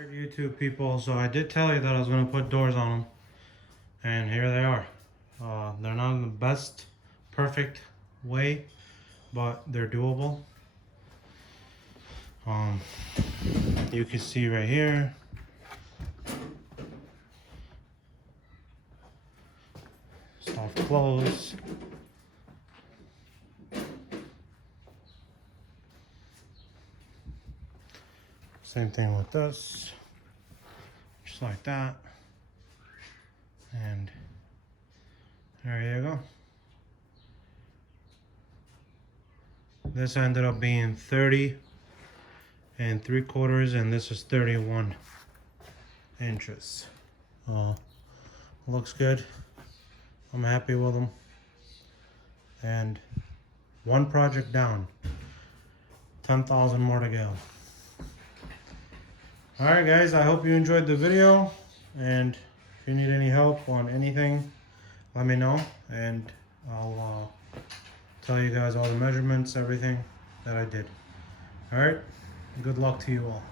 Alright, YouTube people, so I did tell you that I was going to put doors on them, and here they are. They're not in the best perfect way, but they're doable. You can see right here, soft close. Same thing with this, just like that, and there you go. This ended up being 30 3/4, and this is 31 inches. Looks good. I'm happy with them. And one project down, 10,000 more to go. Alright guys, I hope you enjoyed the video, and if you need any help on anything, let me know, and I'll tell you guys all the measurements, everything that I did. Alright, good luck to you all.